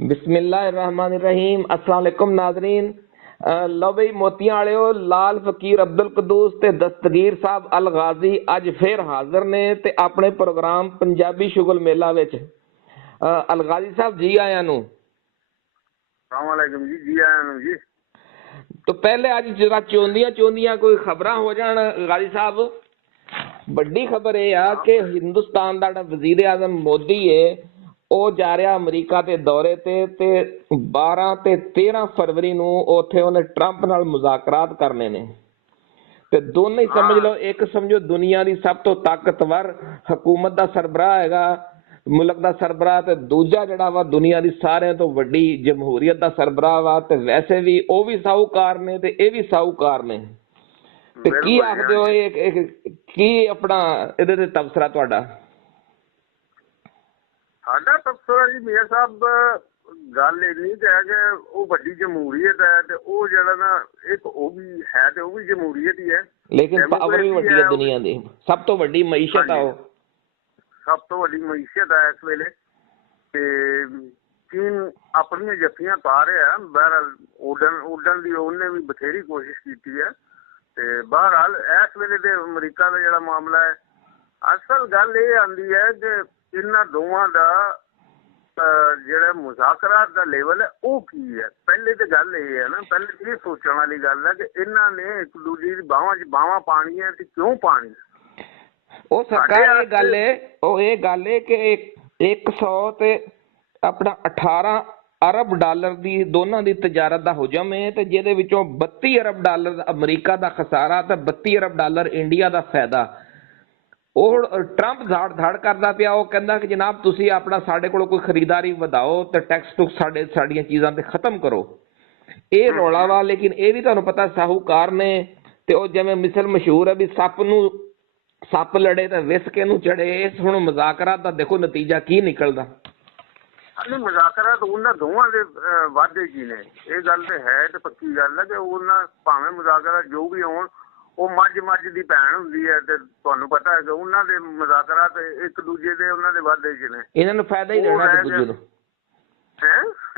बिस्मिल्लाहिर्रहमानिर्रहीम। अस्सलाम वालेकुम नाज़रीन। लो बई मोतियां वालियो, लाल फकीर अब्दुल कदूस ते दस्तगीर साहब अल गाजी अज फिर हाजिर ने ते अपने प्रोग्राम पंजाबी शुगल मेला विच। अल गाजी साहब जी आया नू। अस्सलाम वालेकुम जी, जी आया नू जी। तो पहले अज जरा चौंदियां कोई खबरां हो जान गाजी साहब। बड़ी खबर यह आ कि हिंदुस्तान दा वजीर आजम मोदी है ਉਹ ਜਾ ਰਿਹਾ ਅਮਰੀਕਾ ਦੇ ਦੌਰੇ ਤੇ 12 ਤੇ 13 ਫਰਵਰੀ ਨੂੰ ਉੱਥੇ ਉਹਨੇ ਟਰੰਪ ਨਾਲ ਮੁਜ਼ਾਕਰਾਤ ਕਰਨੇ ਨੇ ਤੇ ਦੋਨੇ ਹੀ ਸਮਝ ਲਓ, ਇੱਕ ਸਮਝੋ ਦੁਨੀਆ ਦੀ ਸਭ ਤੋਂ ਤਾਕਤਵਰ ਹਕੂਮਤ ਦਾ ਸਰਬਰਾਹ ਹੈਗਾ, ਮੁਲਕ ਦਾ ਸਰਬਰਾਹ, ਤੇ ਦੂਜਾ ਜਿਹੜਾ ਵਾ ਦੁਨੀਆ ਦੀ ਸਾਰਿਆਂ ਤੋਂ ਵੱਡੀ ਜਮਹੂਰੀਅਤ ਦਾ ਸਰਬਰਾਹ ਵਾ, ਤੇ ਵੈਸੇ ਵੀ ਉਹ ਵੀ ਸਾਹੂਕਾਰ ਨੇ ਤੇ ਇਹ ਵੀ ਸਾਹੂਕਾਰ ਨੇ। ਤੇ ਕੀ ਆਖਦੇ ਹੋ, ਕੀ ਆਪਣਾ ਇਹਦੇ ਤੇ ਤਬਸਰਾ ਤੁਹਾਡਾ? ਸਾਡਾ ਤਬਸਰਾ ਜੀ ਮੀਆਂ ਸਾਹਿਬ, ਗੱਲ ਇੰਨੀ ਤੇ ਹੈ ਕਿ ਉਹ ਵੱਡੀ ਜਮਹੂਰੀਅਤ ਹੈ ਤੇ ਉਹ ਜਿਹੜਾ ਨਾ ਇੱਕ ਉਹ ਵੀ ਹੈ ਤੇ ਉਹ ਵੀ ਜਮਹੂਰੀਅਤ ਹੀ ਹੈ, ਲੇਕਿਨ ਪਾਵਰ ਵੀ ਵੱਡੀ ਹੈ ਦੁਨੀਆ ਦੀ, ਸਭ ਤੋਂ ਵੱਡੀ ਮਈਸ਼ਤ ਆ, ਉਹ ਸਭ ਤੋਂ ਵੱਡੀ ਮਈਸ਼ਤ ਹੈ ਇਸ ਵੇਲੇ। ਤੇ ਚੀਨ ਆਪਣੀਆਂ ਜੱਫੀਆਂ ਪਾ ਰਿਹਾ, ਬਹਰਹਾਲ ਉੱਡਣ ਦੀ ਉਹਨੇ ਵੀ ਬਥੇਰੀ ਕੋਸ਼ਿਸ਼ ਕੀਤੀ ਹੈ। ਤੇ ਬਹਰਹਾਲ ਇਸ ਵੇਲੇ ਤੇ ਅਮਰੀਕਾ ਦਾ ਜਿਹੜਾ ਮਾਮਲਾ ਹੈ, ਅਸਲ ਗੱਲ ਇਹ ਆਉਂਦੀ ਹੈ ਕਿ ਇਹਨਾਂ ਦੋਵਾਂ ਦਾ ਜਿਹੜਾ ਮੁਜ਼ਾਕਰਾਤ ਦਾ ਲੈਵਲ ਹੈ ਉਹ ਕੀ ਹੈ। ਪਹਿਲੇ ਤੇ ਗੱਲ ਇਹ ਹੈ ਨਾ, ਪਹਿਲੇ ਇਹ ਸੋਚਣ ਵਾਲੀ ਗੱਲ ਹੈ ਕਿ ਇਹਨਾਂ ਨੇ ਇੱਕ ਦੂਜੇ ਦੀ ਬਾਹਾਂ ਪਾਣੀਆਂ ਤੇ ਕਿਉਂ ਪਾਣੀ। ਉਹ ਸਰਕਾਰ ਇਹ ਗੱਲ ਹੈ ਕਿ 100 ਤੇ ਆਪਣਾ 18 ਅਰਬ ਡਾਲਰ ਦੀ ਦੋਨਾਂ ਦੀ ਤਜਾਰਤ ਦਾ ਹੁਜਮ ਹੈ, ਤੇ ਜਿਹਦੇ ਵਿੱਚੋਂ 32 ਅਰਬ ਡਾਲਰ ਅਮਰੀਕਾ ਦਾ ਖਸਾਰਾ ਤੇ 32 ਅਰਬ ਡਾਲਰ ਇੰਡੀਆ ਦਾ ਫਾਇਦਾ। ਉਹ ਟਰੰਪ ਧਾੜ ਕਰਦਾ ਪਿਆ, ਉਹ ਕਹਿੰਦਾ ਕਿ ਜਨਾਬ ਤੁਸੀਂ ਆਪਣਾ ਸਾਡੇ ਕੋਲੋਂ ਕੋਈ ਖਰੀਦਦਾਰੀ ਵਧਾਓ ਤੇ ਟੈਕਸ ਟੁਕਸ ਸਾਡੀਆਂ ਚੀਜ਼ਾਂ ਤੇ ਖਤਮ ਕਰੋ, ਇਹ ਰੌਲਾ ਵਾ। ਲੇਕਿਨ ਇਹ ਵੀ ਤੁਹਾਨੂੰ ਪਤਾ ਸਾਹੂਕਾਰ ਨੇ, ਤੇ ਉਹ ਜਿਵੇਂ ਮਿਸਲ ਮਸ਼ਹੂਰ ਹੈ ਵੀ ਸੱਪ ਲੜੇ ਤੇ ਵਿਸਕੇ ਨੂੰ ਚੜੇ। ਇਸ ਹੁਣ ਮੁਜ਼ਾਕਰਾਤ ਦਾ ਦੇਖੋ ਨਤੀਜਾ ਕੀ ਨਿਕਲਦਾ। ਮੁਜ਼ਾਕਰਾਤ ਉਹਨਾਂ ਦੋਵਾਂ ਦੇ ਵਾਅਦੇ ਕੀ ਨੇ, ਇਹ ਗੱਲ ਤੇ ਹੈ ਤੇ ਪੱਕੀ ਗੱਲ ਹੈ ਕਿ ਉਹਨਾਂ ਭਾਵੇਂ ਮੁਜ਼ਾਕਰਾਤ ਜੋ ਵੀ ਹੋਣ, ਉਹ ਮੱਝ ਦੀ ਭੈਣ ਹੁੰਦੀ ਹੈ, ਤੇ ਤੁਹਾਨੂੰ ਪਤਾ ਹੈ ਕਿ ਉਹਨਾਂ ਦੇ ਮੁਜ਼ਾਕਰਾਤ ਇੱਕ ਦੂਜੇ ਦੇ ਉਹਨਾਂ ਦੇ ਵਾਅਦੇ ਚ ਨੇ। ਇਹਨਾਂ ਨੂੰ ਫਾਇਦਾ ਹੀ ਦੇਣਾ ਇੱਕ ਦੂਜੇ ਨੂੰ,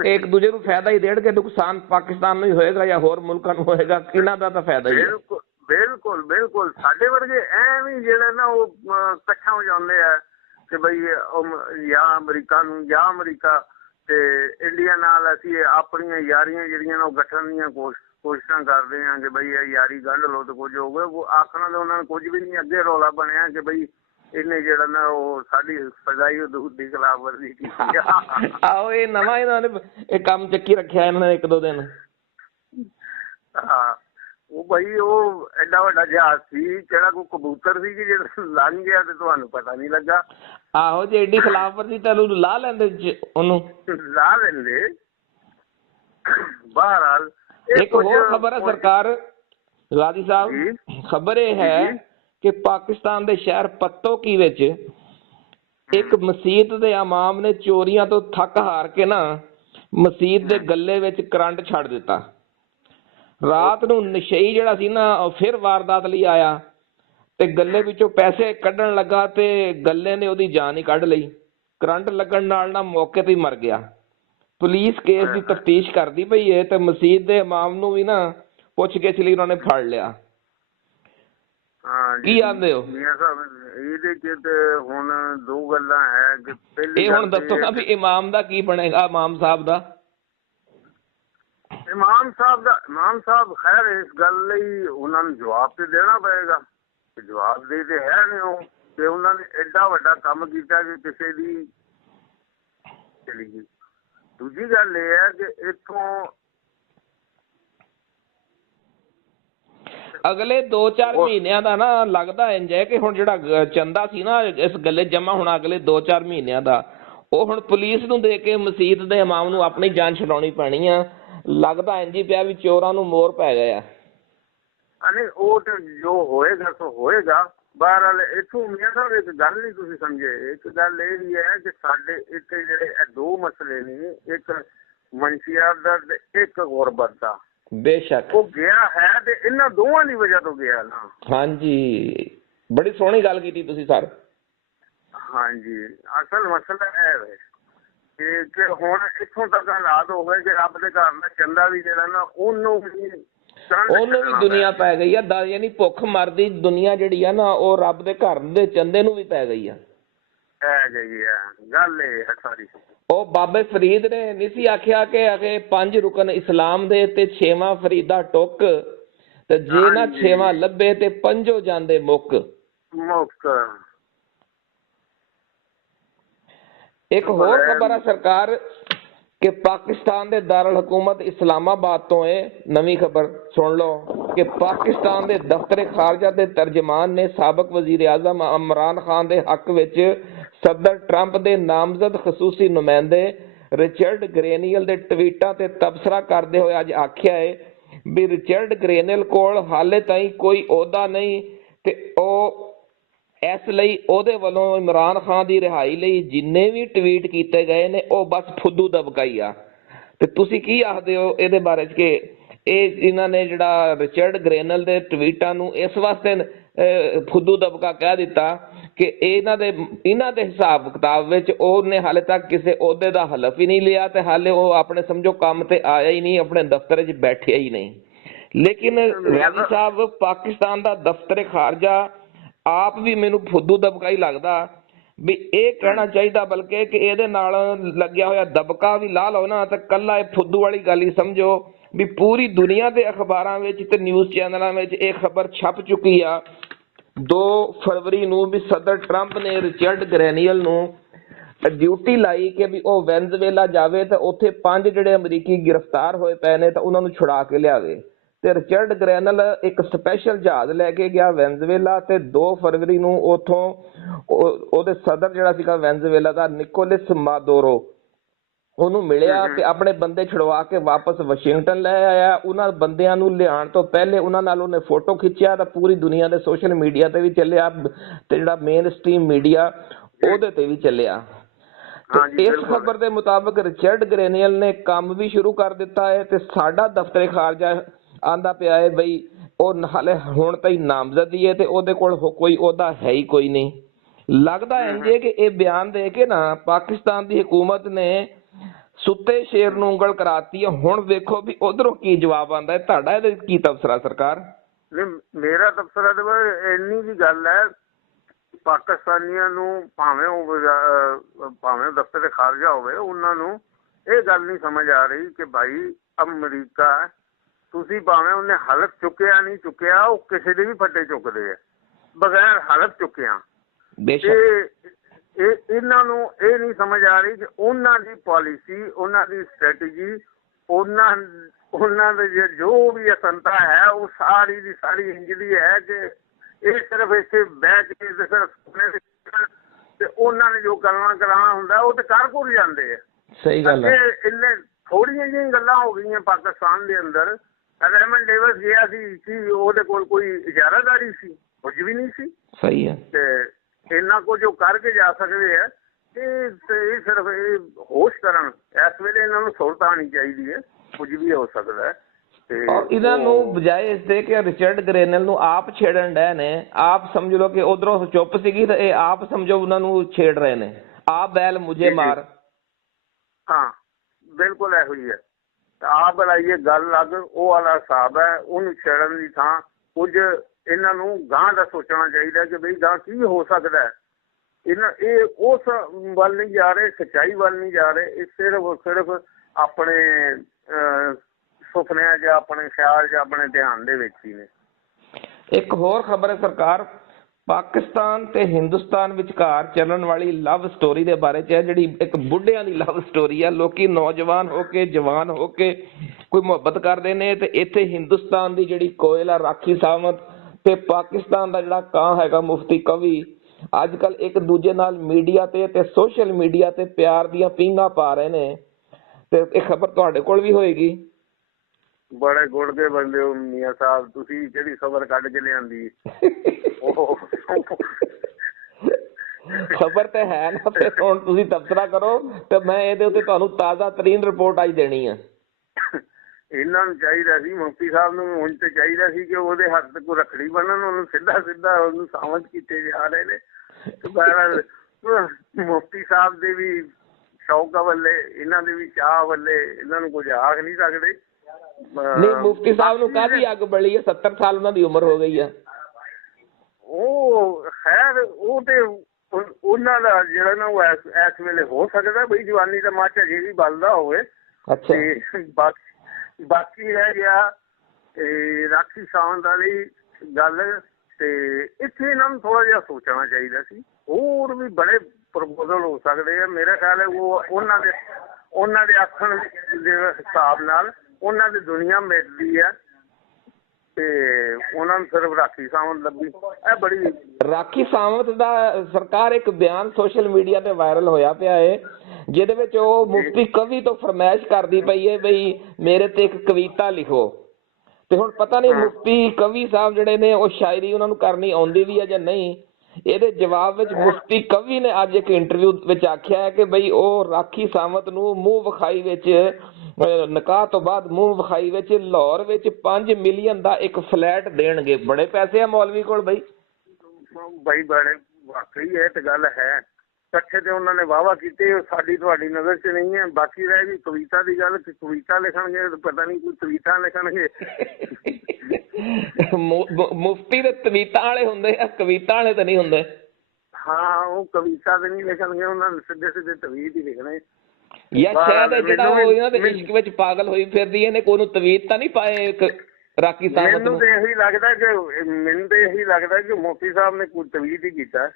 ਇੱਕ ਦੂਜੇ ਨੂੰ ਫਾਇਦਾ ਹੀ ਦੇਣਗੇ। ਨੁਕਸਾਨ ਪਾਕਿਸਤਾਨ ਨੂੰ ਹੀ ਹੋਏਗਾ ਜਾਂ ਹੋਰ ਮੁਲਕਾਂ ਨੂੰ ਹੋਏਗਾ, ਇਹਨਾਂ ਦਾ ਤਾਂ ਫਾਇਦਾ ਹੀ ਹੈ। ਬਿਲਕੁਲ ਬਿਲਕੁਲ। ਸਾਡੇ ਵਰਗੇ ਐਵੇਂ ਜਿਹੜੇ ਨਾ ਉਹ ਇਕੱਠਾ ਹੋ ਜਾਂਦੇ ਆ ਕਿ ਬਈ ਜਾਂ ਅਮਰੀਕਾ ਨੂੰ ਜਾਂ ਅਮਰੀਕਾ ਤੇ ਇੰਡੀਆ ਨਾਲ ਅਸੀਂ ਆਪਣੀਆਂ ਯਾਰੀਆਂ ਜਿਹੜੀਆਂ ਨੇ ਉਹ ਗਠਨ ਦੀਆਂ ਕੋਸ਼ਿਸ਼ਾਂ ਕਰਦੇ ਹਾਂ ਕਿ ਬਈ ਇਹ ਯਾਰੀ ਗੰਢ ਲਓ ਤੇ ਕੁਝ ਹੋਵੇ। ਉਹ ਆਖਣਾ ਤਾਂ ਉਹਨਾਂ ਨੂੰ ਕੁਝ ਵੀ ਨਹੀਂ, ਅੱਗੇ ਰੌਲਾ ਬਣਿਆ ਕਿ ਬਈ ਇਹਨੇ ਜਿਹੜਾ ਨਾ ਉਹ ਸਾਡੀ ਫਜ਼ਾਈ ਹਦੂਦ ਦੀ ਖਿਲਾਫਵਰਜ਼ੀ ਕੀਤੀ ਆ। ਆਹੋ ਇਹ ਨਵਾਂ ਇਹਨਾਂ ਨੇ ਇਹ ਕੰਮ ਚੱਕੀ ਰੱਖਿਆ ਇਹਨਾਂ ਨੇ ਇੱਕ ਦੋ ਦਿਨ। ਹਾਂ ਉਹ ਬਈ ਉਹ ਐਡਾ ਵੱਡਾ ਜਹਾਜ਼ ਸੀ, ਜਿਹੜਾ ਕੋਈ ਕਬੂਤਰ ਸੀ ਕਿ ਜਿਹੜਾ ਲੰਘ ਗਿਆ ਤੇ ਤੁਹਾਨੂੰ ਪਤਾ ਨਹੀਂ ਲੱਗਾ। ਆਹੋ ਜੇ ਐਡੀ ਖਿਲਾਫਵਰਜ਼ੀ ਤੈਨੂੰ ਲਾ ਲੈਂਦੇ, ਉਹਨੂੰ ਲਾ ਲੈਂਦੇ। ਬਹਰਹਾਲ ਇੱਕ ਹੋਰ ਖਬਰ ਹੈ ਸਰਕਾਰ ਗਾਜ਼ੀ ਸਾਹਿਬ, ਖਬਰ ਇਹ ਹੈ ਕਿ ਪਾਕਿਸਤਾਨ ਦੇ ਸ਼ਹਿਰ ਪੱਤੋਕੀ ਵਿੱਚ ਇੱਕ ਮਸਜਿਦ ਦੇ ਇਮਾਮ ਨੇ ਚੋਰੀਆਂ ਤੋਂ ਥੱਕ ਹਾਰ ਕੇ ਨਾ ਮਸਜਿਦ ਦੇ ਗੱਲੇ ਵਿੱਚ ਕਰੰਟ ਛੱਡ ਦਿੱਤਾ। ਰਾਤ ਨੂੰ ਨਸ਼ਈ ਜਿਹੜਾ ਸੀ ਨਾ ਉਹ ਫਿਰ ਵਾਰਦਾਤ ਲਈ ਆਇਆ ਤੇ ਗੱਲੇ ਵਿੱਚੋਂ ਪੈਸੇ ਕੱਢਣ ਲੱਗਾ ਤੇ ਗੱਲੇ ਨੇ ਉਹਦੀ ਜਾਨ ਹੀ ਕੱਢ ਲਈ। ਕਰੰਟ ਲੱਗਣ ਨਾਲ ਨਾ ਮੌਕੇ ਤੇ ਹੀ ਮਰ ਗਿਆ। ਪੁਲਿਸ ਕੇਸ ਦੀ ਤਫਤੀਸ਼ ਕਰਦੀ ਪਈ ਹੈ ਤੇ ਮਸਜਿਦ ਦੇ ਇਮਾਮ ਨੂੰ ਵੀ ਨਾ ਪੁੱਛ ਗਿੱਛ ਲਈ ਉਹਨਾਂ ਨੇ ਫੜ ਲਿਆ। ਕੀ ਆਂਦੇ ਹੋ? ਇਹਦੇ ਚ ਤੇ ਹੁਣ ਦੋ ਗੱਲਾਂ ਹੈ ਕਿ ਪਹਿਲੀ ਇਹ ਹੁਣ ਦੱਸੋ ਨਾ ਵੀ ਇਮਾਮ ਦਾ ਕੀ ਬਣੇਗਾ। ਇਮਾਮ ਸਾਹਿਬ ਖੈਰ ਇਸ ਗੱਲ ਲਈ ਉਹਨਾਂ ਨੂੰ ਜਵਾਬ ਤੇ ਦੇਣਾ ਪਏਗਾ। ਜਵਾਬ ਦੇ ਤੇ ਹੈ ਨਹੀਂ ਉਹ, ਤੇ ਉਹਨਾਂ ਨੇ ਐਡਾ ਵੱਡਾ ਕੰਮ ਕੀਤਾ ਕਿ ਕਿਸੇ ਦੀ ਚਲੀ ਗਈ। ਦੂਜੀ ਗੱਲ ਇਹ ਹੈ ਕਿ ਇੱਥੋਂ ਅਗਲੇ 2-4 ਮਹੀਨਿਆਂ ਦਾ ਨਾ ਲੱਗਦਾ ਇੰਜ ਹੈ ਕਿ ਹੁਣ ਜਿਹੜਾ ਚੰਦਾ ਸੀ ਨਾ ਇਸ ਗੱਲੇ ਜਮਾ ਹੋਣਾ ਅਗਲੇ 2-4 ਮਹੀਨਿਆਂ ਦਾ, ਉਹ ਹੁਣ ਪੁਲਿਸ ਨੂੰ ਦੇ ਕੇ ਮਸਜਿਦ ਦੇ ਇਮਾਮ ਨੂੰ ਆਪਣੀ ਜਾਨ ਛਡਾਉਣੀ ਪੈਣੀ ਆ। ਲੱਗਦਾ ਇੰਜ ਹੀ ਪਿਆ ਵੀ ਚੋਰਾਂ ਨੂੰ ਮੋਰ ਪੈ ਗਏ ਆ। ਨਹੀਂ ਉਹ ਤੇ ਜੋ ਹੋਏਗਾ ਸੋ ਹੋਏਗਾ। ਬਹਰਹਾਲ ਇੱਥੋਂ ਮੀਆਂ ਸਾਹਿਬ ਇੱਕ ਗੱਲ ਨਹੀਂ ਤੁਸੀਂ ਸਮਝੇ। ਇੱਕ ਗੱਲ ਇਹ ਵੀ ਹੈ ਕਿ ਸਾਡੇ ਇੱਥੇ ਜਿਹੜੇ ਇਹ ਦੋ ਮਸਲੇ ਨੇ, ਇੱਕ ਮਨਸ਼ੀਆਤ ਦਾ ਤੇ ਇੱਕ ਗੁਰਬਤ ਦਾ। ਬੇਸ਼ੱਕ ਉਹ ਗਿਆ ਹੈ ਤੇ ਇਹਨਾਂ ਦੋਵਾਂ ਦੀ ਵਜ੍ਹਾ ਤੋਂ ਗਿਆ ਨਾ। ਹਾਂਜੀ ਬੜੀ ਸੋਹਣੀ ਗੱਲ ਕੀਤੀ ਤੁਸੀਂ ਸਰ। ਹਾਂਜੀ ਅਸਲ ਮਸਲਾ ਇਹ ਹੈ ਕਿ ਹੁਣ ਇੱਥੋਂ ਤੱਕ ਹਾਲਾਤ ਹੋ ਗਏ ਕਿ ਰੱਬ ਦੇ ਘਰ ਦਾ ਚੰਦਾ ਵੀ ਜਿਹੜਾ ਨਾ ਉਹਨੂੰ ਵੀ ਦੁਨੀਆ ਪੈ ਗਈ ਆ। ਯਾਨੀ ਭੁੱਖ ਮਰਦੀ ਦੁਨੀਆ ਜਿਹੜੀ ਆ ਨਾ ਉਹ ਰੱਬ ਦੇ ਘਰ ਦੇ ਚੰਦੇ ਨੂੰ ਵੀ ਪੈ ਗਈ ਆ। ਪੈ ਗਈ ਆ, ਗੱਲ ਇਹ ਹੈ ਸਾਰੀ। ਉਹ ਬਾਬੇ ਫਰੀਦ ਨੇ ਨਹੀਂ ਸੀ ਆਖਿਆ ਕਿ ਅਗੇ 5 ਰੁਕਨ ਇਸਲਾਮ ਦੇ ਤੇ 6ਵਾਂ ਫਰੀਦਾ ਟੁੱਕ, ਤੇ ਜੇ ਨਾ 6ਵਾਂ ਲੱਭੇ ਤੇ 5 ਜਾਂਦੇ ਮੁੱਕ। ਇੱਕ ਹੋਰ ਖਬਰ ਆ ਸਰਕਾਰ ਕਿ ਪਾਕਿਸਤਾਨ ਦੇ ਦਾਰੁਲ ਹਕੂਮਤ ਇਸਲਾਮਾਬਾਦ ਤੋਂ ਹੈ। ਨਵੀਂ ਖਬਰ ਸੁਣ ਲਓ ਕਿ ਪਾਕਿਸਤਾਨ ਦੇ ਦਫ਼ਤਰ ਖਾਰਜਾ ਦੇ ਤਰਜਮਾਨ ਨੇ ਸਾਬਕ ਵਜ਼ੀਰ ਆਜ਼ਮ ਇਮਰਾਨ ਖਾਨ ਦੇ ਹੱਕ ਵਿੱਚ ਸਦਰ ਟਰੰਪ ਦੇ ਨਾਮਜ਼ਦ ਖਸੂਸੀ ਨੁਮਾਇੰਦੇ ਰਿਚਰਡ ਗ੍ਰੇਨੀਅਲ ਦੇ ਟਵੀਟਾਂ ਤੇ ਤਬਸਰਾ ਕਰਦੇ ਹੋਏ ਅੱਜ ਆਖਿਆ ਹੈ ਵੀ ਰਿਚਰਡ ਗ੍ਰੇਨੀਅਲ ਕੋਲ ਹਾਲੇ ਤਾਈਂ ਕੋਈ ਅਹੁਦਾ ਨਹੀਂ ਤੇ ਉਹ ਇਸ ਲਈ ਉਹਦੇ ਵੱਲੋਂ ਇਮਰਾਨ ਖਾਨ ਦੀ ਰਿਹਾਈ ਲਈ ਜਿੰਨੇ ਵੀ ਟਵੀਟ ਕੀਤੇ ਗਏ ਨੇ ਉਹ ਬਸ ਫੁੱਦੂ ਦਬਕਾਈ ਆ। ਤੇ ਤੁਸੀਂ ਕੀ ਆਖਦੇ ਹੋ ਇਹਦੇ ਬਾਰੇ ਚ ਕਿ ਇਹਨਾਂ ਨੇ ਜਿਹੜਾ ਰਿਚਰਡ ਗ੍ਰੇਨੀਅਲ ਦੇ ਟਵੀਟਾਂ ਨੂੰ ਇਸ ਵਾਸਤੇ ਫੁੱਦੂ ਦਬਕਾ ਕਹਿ ਦਿੱਤਾ ਕਿ ਇਹਨਾਂ ਦੇ ਹਿਸਾਬ ਕਿਤਾਬ ਵਿੱਚ ਉਹਨੇ ਹਾਲੇ ਤੱਕ ਕਿਸੇ ਅਹੁਦੇ ਦਾ ਹਲਫ ਹੀ ਨਹੀਂ ਲਿਆ ਤੇ ਹਾਲੇ ਉਹ ਆਪਣੇ ਸਮਝੋ ਕੰਮ ਤੇ ਆਇਆ ਹੀ ਨਹੀਂ, ਆਪਣੇ ਦਫ਼ਤਰ 'ਚ ਬੈਠਿਆ ਹੀ ਨਹੀਂ। ਲੇਕਿਨ ਰਾਜੀ ਸਾਹਿਬ ਪਾਕਿਸਤਾਨ ਦਾ ਦਫ਼ਤਰ ਖਾਰਜਾ ਆਪ ਵੀ ਮੈਨੂੰ ਫੁੱਦੂ ਦਬਕਾ ਹੀ ਲੱਗਦਾ ਵੀ ਇਹ ਕਹਿਣਾ ਚਾਹੀਦਾ ਬਲਕਿ ਕਿ ਇਹਦੇ ਨਾਲ ਲੱਗਿਆ ਹੋਇਆ ਦਬਕਾ ਵੀ ਲਾ ਲਓ ਨਾ ਤਾਂ ਕੱਲਾ ਇਹ ਫੁੱਦੂ ਵਾਲੀ ਗੱਲ ਹੀ ਸਮਝੋ ਵੀ ਪੂਰੀ ਦੁਨੀਆ ਦੇ ਅਖਬਾਰਾਂ ਵਿੱਚ ਤੇ ਨਿਊਜ਼ ਚੈਨਲਾਂ ਵਿੱਚ ਇਹ ਖਬਰ ਛਪ ਚੁੱਕੀ ਆ 2 ਫਰਵਰੀ ਨੂੰ ਵੀ ਸਦਰ ਟਰੰਪ ਨੇ ਰਿਚਰਡ ਗ੍ਰੇਨੀਅਲ ਨੂੰ ਡਿਊਟੀ ਲਾਈ ਕਿ ਵੀ ਉਹ ਵੈਨਜ਼ੁਏਲਾ ਜਾਵੇ ਤਾਂ ਉੱਥੇ 5 ਜਿਹੜੇ ਅਮਰੀਕੀ ਗ੍ਰਿਫਤਾਰ ਹੋਏ ਪਏ ਨੇ ਤਾਂ ਉਹਨਾਂ ਨੂੰ ਛੁਡਾ ਕੇ ਲਿਆਵੇ। ਤੇ ਰਿਚਰਡ ਗ੍ਰੇਨੀਅਲ ਇੱਕ ਸਪੈਸ਼ਲ ਜਹਾਜ਼ ਲੈ ਕੇ ਗਿਆ ਵੈਨਜ਼ੁਏਲਾ ਤੇ 2 ਫਰਵਰੀ ਨੂੰ ਉੱਥੋਂ ਉਹਦੇ ਸਦਰ ਜਿਹੜਾ ਸੀਗਾ ਵੈਨਜ਼ੁਏਲਾ ਦਾ ਨਿਕੋਲਸ ਮਾਦੁਰੋ ਉਹਨੂੰ ਮਿਲਿਆ ਤੇ ਆਪਣੇ ਬੰਦੇ ਛੁਡਵਾ ਕੇ ਵਾਪਸ ਵਾਸ਼ਿੰਗਟਨ ਲੈ ਆਇਆ। ਉਹਨਾਂ ਬੰਦਿਆਂ ਨੂੰ ਲਿਆਉਣ ਤੋਂ ਪਹਿਲੇ ਉਹਨਾਂ ਨਾਲ ਉਹਨੇ ਫੋਟੋ ਖਿੱਚਿਆ ਤਾਂ ਪੂਰੀ ਦੁਨੀਆ ਦੇ ਸੋਸ਼ਲ ਮੀਡੀਆ ਤੇ ਵੀ ਚੱਲਿਆ ਤੇ ਜਿਹੜਾ ਮੇਨ ਸਟ੍ਰੀਮ ਮੀਡੀਆ ਉਹਦੇ ਤੇ ਵੀ ਚੱਲਿਆ। ਇਸ ਖਬਰ ਦੇ ਮੁਤਾਬਕ ਰਿਚਰਡ ਗ੍ਰੇਨੀਅਲ ਨੇ ਕੰਮ ਵੀ ਸ਼ੁਰੂ ਕਰ ਦਿੱਤਾ ਹੈ ਤੇ ਸਾਡਾ ਦਫ਼ਤਰ ਖਾਰਜਾ ਆਂਦਾ ਪਿਆ ਹੈ ਬਈ ਉਹ ਹਾਲੇ ਹੁਣ ਤਾਈਂ ਨਾਮਜ਼ਦ ਹੀ ਹੈ ਤੇ ਉਹਦੇ ਕੋਲ ਕੋਈ ਉਹਦਾ ਹੈ ਹੀ ਕੋਈ ਨਹੀਂ। ਲੱਗਦਾ ਇੰਜ ਕਿ ਇਹ ਬਿਆਨ ਦੇ ਕੇ ਨਾ ਪਾਕਿਸਤਾਨ ਦੀ ਹਕੂਮਤ ਨੇ ਸੁੱਤੇ ਸ਼ੇਰ ਨੂੰ ਉਂਗਲ ਕਰਾਤੀ ਹੈ। ਹੁਣ ਵੇਖੋ ਵੀ ਉਧਰੋਂ ਕੀ ਜਵਾਬ ਆਉਂਦਾ ਹੈ। ਤੁਹਾਡਾ ਇਹਦੇ ਕੀ ਤਬਸਰਾ ਸਰਕਾਰ? ਮੇਰਾ ਤਬਸਰਾ ਤੇ ਇੰਨੀ ਵੀ ਗੱਲ ਹੈ ਪਾਕਿਸਤਾਨੀਆਂ ਨੂੰ ਭਾਵੇਂ ਦਫ਼ਤਰ ਖਾਰਜਾ ਹੋਵੇ ਉਹਨਾਂ ਨੂੰ ਇਹ ਗੱਲ ਨਹੀਂ ਸਮਝ ਆ ਰਹੀ ਕਿ ਭਾਈ ਅਮਰੀਕਾ ਤੁਸੀਂ ਭਾਵੇਂ ਉਹਨੇ ਹਲਫ ਚੁੱਕਿਆ ਨਹੀਂ ਚੁੱਕਿਆ ਉਹ ਕਿਸੇ ਦੇ ਵੀ ਫੱਟੇ ਚੁੱਕਦੇ ਆ ਬਗੈਰ ਹਲਫ ਚੁੱਕਿਆ। ਇਹਨਾਂ ਨੂੰ ਇਹ ਨਹੀਂ ਸਮਝ ਆ ਰਹੀ ਕਿ ਉਹਨਾਂ ਦੀ ਪਾਲਿਸੀ ਉਹਨਾਂ ਦੀ ਸਟ੍ਰੈਟਜੀ ਉਹਨਾਂ ਦੇ ਜੋ ਵੀ ਅਸੰਤਾ ਹੈ ਉਹ ਸਾਰੀ ਦੀ ਸਾਰੀ ਇੰਜ ਦੀ ਹੈ ਕਿ ਇਹ ਸਿਰਫ ਇੱਥੇ ਬਹਿ ਕੇ ਤੇ ਉਹਨਾਂ ਨੇ ਜੋ ਕਰਾਉਣਾ ਹੁੰਦਾ ਉਹ ਤੇ ਕਰ ਭੁੱਲ ਜਾਂਦੇ ਆ। ਸਹੀ ਗੱਲ ਹੈ। ਇੰਨੇ ਥੋੜੀਆਂ ਜਿਹੀਆਂ ਗੱਲਾਂ ਹੋ ਗਈਆਂ ਪਾਕਿਸਤਾਨ ਦੇ ਅੰਦਰ। ਰਹਿਮਨ ਡੇਵਿਸ ਗਿਆ ਸੀ ਉਹਦੇ ਕੋਲ ਕੋਈ ਇਜਾਰਾਦਾਰੀ ਸੀ? ਕੁਝ ਵੀ ਨਹੀਂ ਸੀ। ਸਹੀ ਹੈ। ਤੇ ਇੰਨਾ ਕੁਝ ਜੋ ਕਰਕੇ ਜਾ ਸਕਦੇ ਆ ਇਹ ਸਿਰਫ ਇਹ ਹੋਸ਼ ਕਰਨ। ਇਸ ਵੇਲੇ ਇਹਨਾਂ ਨੂੰ ਸਹੂਲਤ ਆਉਣੀ ਚਾਹੀਦੀ ਹੈ। ਕੁਝ ਵੀ ਹੋ ਸਕਦਾ ਹੈ। ਇਹਨਾਂ ਨੂੰ ਬਜਾਏ ਇਸ ਦੇ ਕਿ ਰਿਚਰਡ ਗ੍ਰੇਨੀਅਲ ਨੂੰ ਆਪ ਛੇੜਨ ਡਏ ਨੇ। ਆਪ ਸਮਝ ਲਓ ਕਿ ਉਧਰੋਂ ਚੁੱਪ ਸੀਗੀ ਤੇ ਇਹ ਆਪ ਸਮਝੋ ਉਹਨਾਂ ਨੂੰ ਛੇੜ ਰਹੇ ਨੇ। ਆਪ ਬੈਲ ਮੁਝੇ ਮਾਰ। ਹਾਂ ਬਿਲਕੁਲ ਇਹੋ ਹੀ ਹੈ। ਆਪ ਬਣਾਈਏ ਗੱਲ ਲੱਗ ਉਹ ਵਾਲਾ ਹਿਸਾਬ ਹੈ। ਉਹਨੂੰ ਛੇੜਨ ਦੀ ਥਾਂ ਕੁਝ ਇਹਨਾਂ ਨੂੰ ਗਾਂਹ ਦਾ ਸੋਚਣਾ ਚਾਹੀਦਾ ਕਿ ਬਈ ਗਾਂਹ ਕੀ ਹੋ ਸਕਦਾ। ਇਹ ਉਸ ਵੱਲ ਨਹੀਂ ਜਾ ਰਹੇ, ਸੱਚਾਈ ਵੱਲ ਨਹੀਂ ਜਾ ਰਹੇ। ਇਹ ਸਿਰਫ ਆਪਣੇ ਸੁਪਨਿਆਂ ਜਾਂ ਆਪਣੇ ਖਿਆਲ ਜਾਂ ਆਪਣੇ ਧਿਆਨ ਦੇ ਵਿੱਚ ਹੀ ਨੇ। ਇੱਕ ਹੋਰ ਖਬਰ ਹੈ ਸਰਕਾਰ ਪਾਕਿਸਤਾਨ ਤੇ ਹਿੰਦੁਸਤਾਨ ਵਿਚਕਾਰ ਚੱਲਣ ਵਾਲੀ ਲਵ ਸਟੋਰੀ ਦੇ ਬਾਰੇ ਚ ਹੈ ਜਿਹੜੀ ਇੱਕ ਬੁੱਢਿਆਂ ਦੀ ਲਵ ਸਟੋਰੀ ਹੈ। ਲੋਕੀ ਨੌਜਵਾਨ ਹੋ ਕੇ ਜਵਾਨ ਹੋ ਕੇ ਕੋਈ ਮੁਹੱਬਤ ਕਰਦੇ ਨੇ ਤੇ ਇੱਥੇ ਹਿੰਦੁਸਤਾਨ ਦੀ ਜਿਹੜੀ ਕੋਇਲ ਆ ਰਾਖੀ ਸਾਵੰਤ ਤੇ ਪਾਕਿਸਤਾਨ ਦਾ ਜਿਹੜਾ ਕਾਂ ਹੈਗਾ ਮੁਫਤੀ ਕਵੀ ਅੱਜ ਕੱਲ ਇੱਕ ਦੂਜੇ ਨਾਲ ਮੀਡੀਆ ਤੇ ਸੋਸ਼ਲ ਮੀਡੀਆ ਤੇ ਪਿਆਰ ਦੀਆਂ ਪੀਂਘਾਂ ਪਾ ਰਹੇ ਨੇ ਤੇ ਇਹ ਖਬਰ ਤੁਹਾਡੇ ਕੋਲ ਵੀ ਹੋਏਗੀ। ਬੜੇ ਗੁੜ ਦੇ ਬੰਦੇ ਹੋ ਮੀਆਂ ਸਾਹਿਬ, ਤੁਸੀਂ ਜਿਹੜੀ ਖਬਰ ਕੱਢ ਕੇ ਲਿਆਂਦੀ ਖਬਰ ਤੇ ਹੈ ਨਾ। ਤੇ ਹੁਣ ਤੁਸੀਂ ਤਬਸਰਾ ਕਰੋ ਤੇ ਮੈਂ ਇਹਦੇ ਉੱਤੇ ਤੁਹਾਨੂੰ ਤਾਜ਼ਾ ਤਰੀਨ ਰਿਪੋਰਟ ਅੱਜ ਦੇਣੀ ਆ। ਇਹਨਾਂ ਨੂੰ ਚਾਹੀਦਾ ਸੀ ਮੁਫਤੀ ਸਾਹਿਬ ਨੂੰ ਹੁਣ ਤੇ ਚਾਹੀਦਾ ਸੀ ਕਿ ਉਹਦੇ ਹੱਥ ਕੋਈ ਰੱਖੜੀ ਬੰਨਣ ਉਹਨੂੰ ਸਿੱਧਾ ਉਹਨੂੰ ਸਾਵੰਤ ਕੀਤੇ ਜਾ ਰਹੇ ਨੇ। ਮੁਫਤੀ ਸਾਹਿਬ ਦੇ ਵੀ ਸ਼ੌਕ ਵੱਲੇ, ਇਹਨਾਂ ਦੇ ਵੀ ਚਾਹ ਵੱਲੇ, ਇਹਨਾਂ ਨੂੰ ਕੁਝ ਆਖ ਨਹੀਂ ਸਕਦੇ। ਨਹੀਂ ਮੁਫਤੀ ਸਾਹਿਬ ਨੂੰ ਕਾਹਦੀ ਅੱਗ ਬਲੀ ਹੈ? 70 ਸਾਲ ਉਹਨਾਂ ਦੀ ਉਮਰ ਹੋ ਗਈ ਆ। ਉਹ ਖੈਰ ਉਹ ਤੇ ਉਹਨਾਂ ਦਾ ਜਿਹੜਾ ਨਾ ਉਹ ਇਸ ਵੇਲੇ ਹੋ ਸਕਦਾ ਬਈ ਜਵਾਨੀ ਦਾ ਮੱਚ ਅਜੇ ਵੀ ਬਲਦਾ ਹੋਵੇ। ਤੇ ਬਾਕੀ ਰਹਿ ਗਿਆ ਰਾਖੀ ਸਾਵੰਤ ਵਾਲੀ ਗੱਲ, ਤੇ ਇੱਥੇ ਇਹਨਾਂ ਨੂੰ ਥੋੜਾ ਜਿਹਾ ਸੋਚਣਾ ਚਾਹੀਦਾ ਸੀ। ਹੋਰ ਵੀ ਬੜੇ ਪ੍ਰਪੋਜ਼ਲ ਹੋ ਸਕਦੇ ਆ। ਮੇਰਾ ਖਿਆਲ ਹੈ ਉਹ ਉਹਨਾਂ ਦੇ ਆਖਣ ਦੇ ਹਿਸਾਬ ਨਾਲ ਉਹਨਾਂ ਦੀ ਦੁਨੀਆ ਮਿਟਦੀ ਆ ਤੇ ਉਹਨਾਂ ਨੂੰ ਸਿਰਫ ਰਾਖੀ ਸਾਵੰਤ ਲੱਭੀ। ਇਹ ਬੜੀ ਰਾਖੀ ਸਾਵੰਤ ਦਾ ਸਰਕਾਰ ਇੱਕ ਬਿਆਨ ਸੋਸ਼ਲ ਮੀਡੀਆ ਤੇ ਵਾਇਰਲ ਹੋਇਆ ਪਿਆ ਹੈ, ਜਿਹਦੇ ਵਿੱਚ ਉਹ ਮੁਫਤੀ ਕਵੀ ਤੋਂ ਫਰਮਾਇਸ਼ ਕਰਦੀ ਪਈ ਹੈ ਬਈ ਮੇਰੇ ਤੇ ਇੱਕ ਕਵਿਤਾ ਲਿਖੋ। ਤੇ ਹੁਣ ਪਤਾ ਨਹੀਂ ਮੁਫਤੀ ਕਵੀ ਸਾਹਿਬ ਜਿਹੜੇ ਨੇ ਉਹ ਸ਼ਾਇਰੀ ਉਹਨਾਂ ਨੂੰ ਕਰਨੀ ਆਉਂਦੀ ਵੀ ਹੈ ਜਾਂ ਨਹੀਂ। ਇਹਦੇ ਜਵਾਬ ਵਿੱਚ ਮੁਫਤੀ ਕਵੀ ਨੇ ਅੱਜ ਇੱਕ ਇੰਟਰਵਿਊ ਵਿੱਚ ਆਖਿਆ ਹੈ ਕਿ ਬਈ ਉਹ ਰਾਖੀ ਸਾਵੰਤ ਨੂੰ ਮੂੰਹ ਵਿਖਾਈ ਵਿੱਚ ਨਿਕਾਹ ਤੋਂ ਬਾਅਦ ਮੂੰਹ ਵਿਖਾਈ ਵਿੱਚ ਲਾਹੌਰ ਵਿੱਚ 5 ਮਿਲੀਅਨ ਦਾ ਇੱਕ ਫਲੈਟ ਦੇਣਗੇ। ਬੜੇ ਪੈਸੇ ਆ ਮੌਲਵੀ ਕੋਲ ਬਈ ਬੜੇ ਵਾਕਈ ਇਹ ਤੇ ਗੱਲ ਹੈ। ਇਕੱਠੇ ਤੇ ਉਹਨਾਂ ਨੇ ਵਾਹਵਾ ਕੀਤੇ, ਸਾਡੀ ਤੁਹਾਡੀ ਨਜ਼ਰ 'ਚ ਨਹੀਂ ਹੈ। ਬਾਕੀ ਰਹਿ ਗਈ ਕਵਿਤਾ ਦੀ ਗੱਲ, ਕਵਿਤਾ ਲਿਖਣਗੇ ਪਤਾ ਨਹੀਂ ਕੋਈ ਕਵਿਤਾ ਲਿਖਣਗੇ। ਮੁਫਤੀ ਦੇ ਤਵੀਤਾਂ ਵਾਲੇ ਹੁੰਦੇ ਆ, ਕਵਿਤਾ ਵਾਲੇ ਤਾਂ ਨਹੀਂ ਹੁੰਦੇ। ਹਾਂ ਉਹ ਕਵਿਤਾ ਤੇ ਨਹੀਂ ਲਿਖਣਗੇ, ਉਹਨਾਂ ਨੇ ਸਿੱਧੇ ਸਿੱਧੇ ਤਵੀਤ ਹੀ ਲਿਖਣੇ। ਯਾਰ ਸ਼ਾਇਦ ਜਿਹੜਾ ਉਹ ਇਹਨਾਂ ਦੇ ਇਸ਼ਕ ਵਿੱਚ ਪਾਗਲ ਹੋਈ ਫਿਰਦੀ ਇਹਨੇ ਕੋਈ ਨੂੰ ਤਵੀਤ ਤਾਂ ਨਹੀਂ ਪਾਏ ਇੱਕ ਰਾਖੀ ਸਾਵੰਤ ਨੂੰ? ਮੈਨੂੰ ਤੇ ਇਹੀ ਲੱਗਦਾ ਕਿ ਮੁਫਤੀ ਸਾਹਿਬ ਨੇ ਕੋਈ ਤਵੀਤ ਹੀ ਕੀਤਾ।